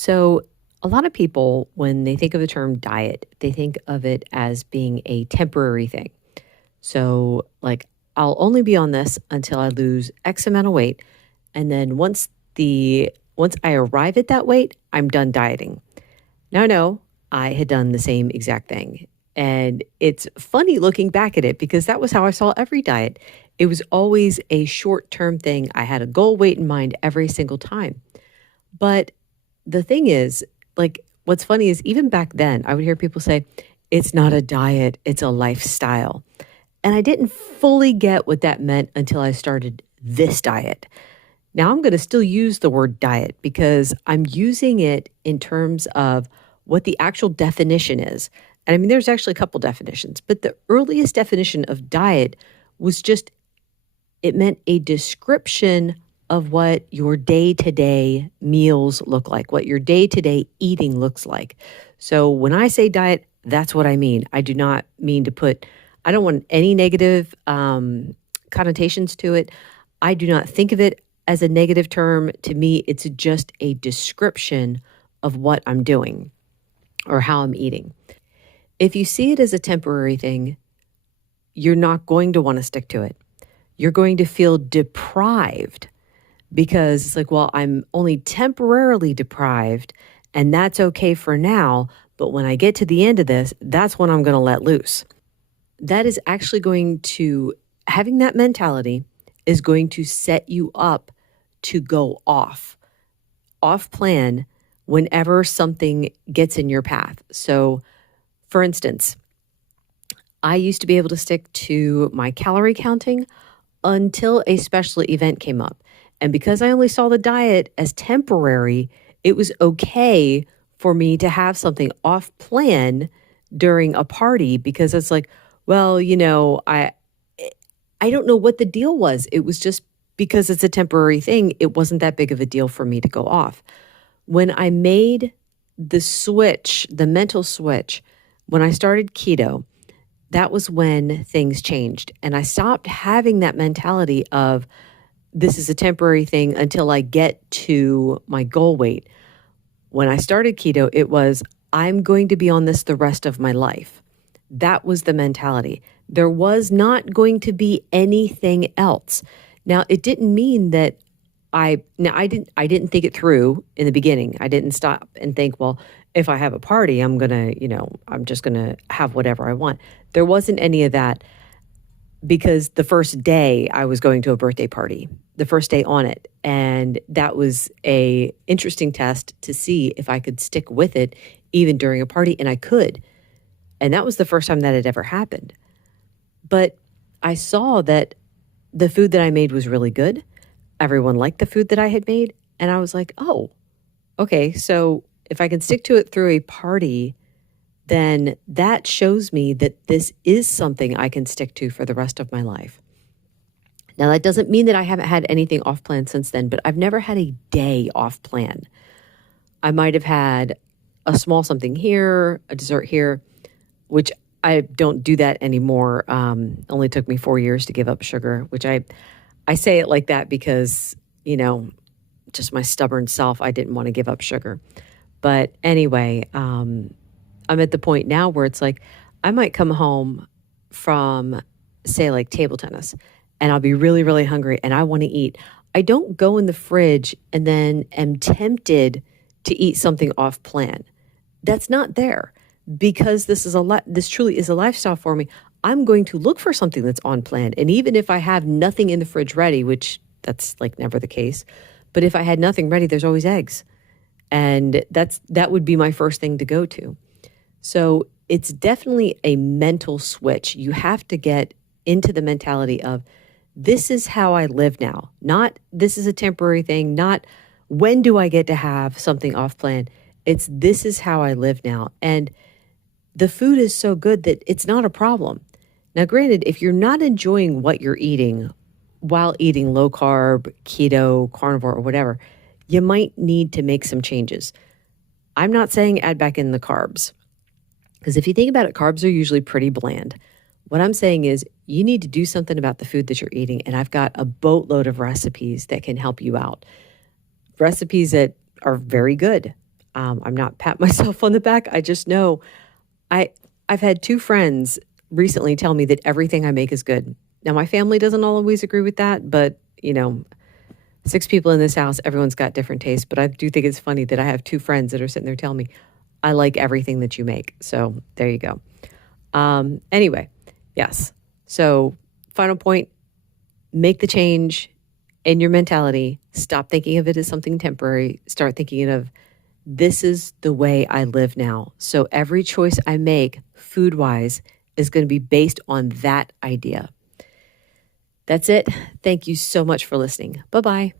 So, a lot of people, when they think of the term diet, they think of it as being a temporary thing. So, like, I'll only be on this until I lose X amount of weight. And then once I arrive at that weight, I'm done dieting. Now, no, I had done the same exact thing. And it's funny looking back at it because that was how I saw every diet. It was always a short term thing. I had a goal weight in mind every single time. But the thing is, like, what's funny is even back then, I would hear people say, it's not a diet, it's a lifestyle. And I didn't fully get what that meant until I started this diet. Now I'm going to still use the word diet because I'm using it in terms of what the actual definition is. And I mean, there's actually a couple definitions, but the earliest definition of diet was just it meant a description of what your day to day meals look like, what your day to day eating looks like. So when I say diet, that's what I mean. I do not mean to put, I don't want any negative connotations to it. I do not think of it as a negative term. To me, it's just a description of what I'm doing or how I'm eating. If you see it as a temporary thing, you're not going to want to stick to it. You're going to feel deprived because it's like, well, I'm only temporarily deprived and that's okay for now. But when I get to the end of this, that's when I'm going to let loose. That is actually having that mentality is going to set you up to go off plan whenever something gets in your path. So for instance, I used to be able to stick to my calorie counting until a special event came up. And because I only saw the diet as temporary, it was okay for me to have something off plan during a party because it's like, well, I don't know what the deal was. It was just because it's a temporary thing, it wasn't that big of a deal for me to go off. When I made the switch, the mental switch, when I started keto, that was when things changed. And I stopped having that mentality of this is a temporary thing until I get to my goal weight. When I started keto, it was I'm going to be on this the rest of my life. That was the mentality. There was not going to be anything else. Now, it didn't mean that I didn't think it through in the beginning. I didn't stop and think, well, if I have a party, I'm just going to have whatever I want. There wasn't any of that because the first day I was going to a birthday party, the first day on it. And that was a interesting test to see if I could stick with it even during a party. And I could. And that was the first time that had ever happened. But I saw that the food that I made was really good. Everyone liked the food that I had made. And I was like, oh, okay. So if I can stick to it through a party, then that shows me that this is something I can stick to for the rest of my life. Now, that doesn't mean that I haven't had anything off plan since then, but I've never had a day off plan. I might have had a small something here, a dessert here, which I don't do that anymore. Only took me 4 years to give up sugar, which I say it like that because, just my stubborn self, I didn't want to give up sugar. But anyway, I'm at the point now where it's like, I might come home from, say, like table tennis, and I'll be really, really hungry and I want to eat. I don't go in the fridge and then am tempted to eat something off plan. That's not there because this truly is a lifestyle for me. I'm going to look for something that's on plan. And even if I have nothing in the fridge ready, which that's like never the case, but if I had nothing ready, there's always eggs. And that would be my first thing to go to. So it's definitely a mental switch. You have to get into the mentality of this is how I live now, not this is a temporary thing, not when do I get to have something off plan. It's this is how I live now. And the food is so good that it's not a problem. Now, granted, if you're not enjoying what you're eating while eating low carb, keto, carnivore, or whatever, you might need to make some changes. I'm not saying add back in the carbs, because if you think about it, carbs are usually pretty bland. What I'm saying is you need to do something about the food that you're eating, and I've got a boatload of recipes that can help you out. Recipes that are very good. I'm not patting myself on the back. I just know I've had two friends recently tell me that everything I make is good. Now, my family doesn't always agree with that, but six people in this house, everyone's got different tastes. But I do think it's funny that I have two friends that are sitting there telling me, I like everything that you make. So there you go. Anyway, yes. So final point, make the change in your mentality. Stop thinking of it as something temporary. Start thinking of this is the way I live now. So every choice I make food-wise is going to be based on that idea. That's it. Thank you so much for listening. Bye-bye.